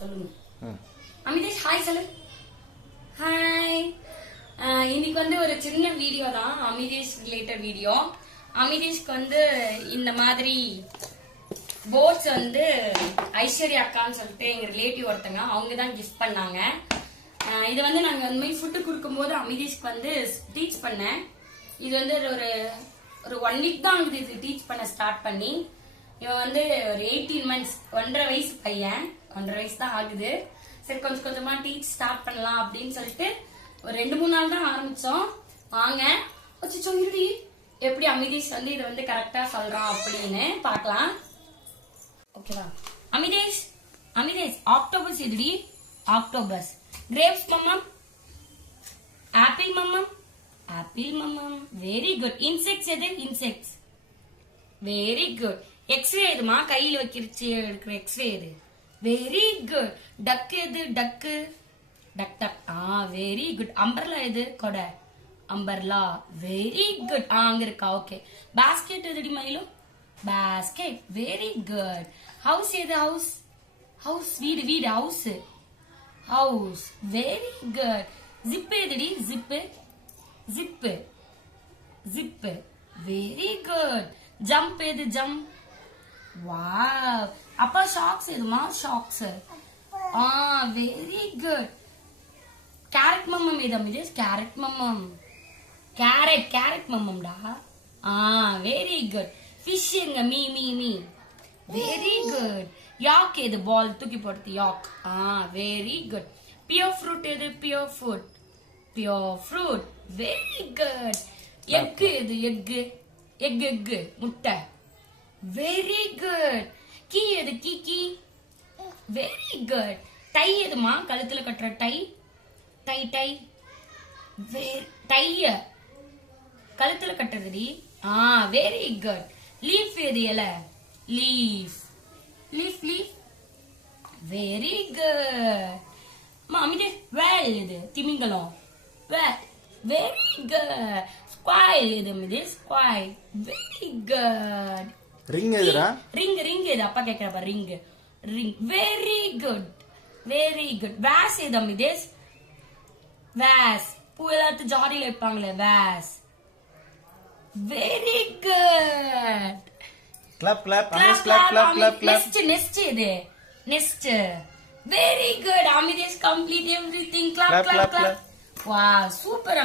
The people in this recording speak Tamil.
சொல்லுங்க. அமிதேஷ் ஹாய் சொல்லு. ஹாய். இன்னைக்கு ஒரு சின்ன வீடியோ தான், அமிதேஷ் ரிலேட்டட் வீடியோ. அமிதேஷ்க்கு இந்த மாதிரி போர்ட்ஸ் ஐஸ்வர்யா அக்கான்னு சொல்லிட்டு எங்க ரிலேட்டிவ் ஒருத்தங்க அவங்க தான் கிஃப்ட் பண்ணாங்க. இது நாங்க அந்த மாதிரி ஃபுட்டு கொடுக்கும் போது அமிதேஷ்க்கு டீச் பண்ணேன். இது ஒரு 1 வீக் தான் இது டீச் பண்ண ஸ்டார்ட் பண்ணி. இவன் ஒரு 18 months 1.5 வயசு பையன், 1.5 வயசு தான் ஆகுது. சரி கொஞ்சம் கொஞ்சமா டீச் ஸ்டார்ட் பண்ணலாம் அப்படின்னு சொல்லிட்டு ஒரு 2-3 நாள் தான் ஆரம்பிச்சோம். வாங்க இருடி எப்படி அமிதேஷ் இது கரெக்டா சொல்றான் அப்படின்னு பாக்கலாம். ஓகேவா? அமிதேஷ் அமிதேஷ் ஆக்டோபஸ் எதுடி? ஆக்டோபஸ். கிரேப்ஸ் மம்மம். ஆப்பிள் மம்மம். ஆப்பிள் மம்மம். Very good. இன்செக்ட்ஸ் எது? இன்செக்ட்ஸ். Very good. எக்ஸ்ரே எதுமா? கையில வைக்கிருச்சு எடுக்கிற எக்ஸ்ரே எது? Very good. டக் எது? Duck. Duck duck. Very good. Umbrella எது? கொடை. அம்பர்லா. Very good. அங்க இருக்கா? ஓகே. பாஸ்கெட் எதுடி மயிலும்? பாஸ்கெட். Very good. ஹவுஸ் எது? ஹவுஸ். ஹவுஸ். வீடு. வீடு. House. House. Very good. Zip எதுடி? Zip. Zip. Zip. Very good. Jump எது? ஜம்ப். வாவ். அப்பா ஷாக்ஸ் எதுமா? ஷாக்ஸ். Very good. கேரட் மம்மம் எது அமிதேஷ்? கேரட் மம்மம். கேரட். கேரட் மம்மம்டா. Very good. ஃபிஷ் எங்க? மீ மீ மீ. Very good. யாக் எது? பால் தூக்கி போடுறது yak. Very good. Pear fruit எது? Pear fruit. Pear fruit. Very good. Egg எது? எக்கு. எக் எக் முட்டை. Very good. கீ எது? Key key. Very good. Tie எதுமா? கழுத்துல கட்டுற டை. Tie tie. டைய கழுத்துல கட்டுறதுடி. Very good. லீஃப் எது? இலை. Leaf. Leaf leaf. Very good. Amite whale எது? திமிங்கலம். வேல். Very good. ஸ்குவாயில் எது Amite? Squirrel. Very good. Ring எதுடா? ரிங். ரிங் எது? அப்பா கேக்குறப்ப ring. Ring. Very good. Very good. Vase எது அமிதேஷ்? வேஸ். பூ எல்லாத்து ஜாடியில வைப்பாங்களே vase. Very good. Clap clap. Amitesh clap clap clap clap. Nest. Nest எது? Nest. Very good. Amitesh complete everything. Clap clap clap. Wow super.